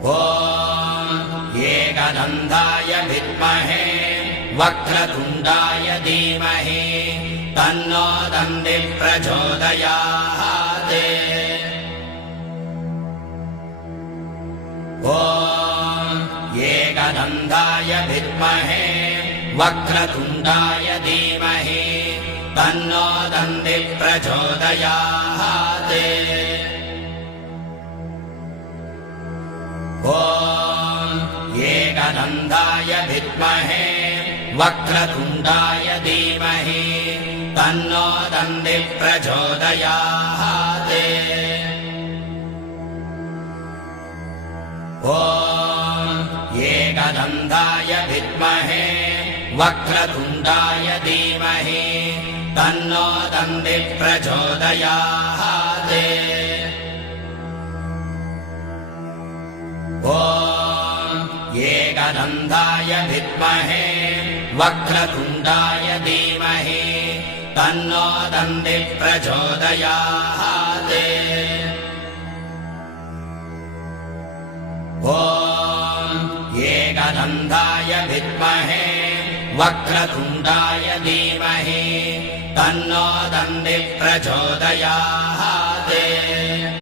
ॐ एकदन्ताय विद्महे वक्रतुण्डाय धीमहि तन्नो दन्तिः प्रचोदयात्। ॐ एकदन्ताय विद्महे वक्रतुण्डाय धीमहि तन्नो दन्तिः प्रचोदयात्। ॐ एकदन्ताय विद्महे वक्रतुण्डाय धीमहि तन्नो दन्तिः प्रचोदयात्। ॐ एकदन्ताय विद्महे वक्रतुण्डाय धीमहि तन्नो दन्तिः प्रचोदयात्। ॐ एकदन्ताय विद्महे वक्रतुण्डाय धीमहि तन्नो दन्तिः प्रचोदयात्। ॐ एकदन्ताय विद्महे वक्रतुण्डाय धीमहि तन्नो दन्तिः प्रचोदयात्।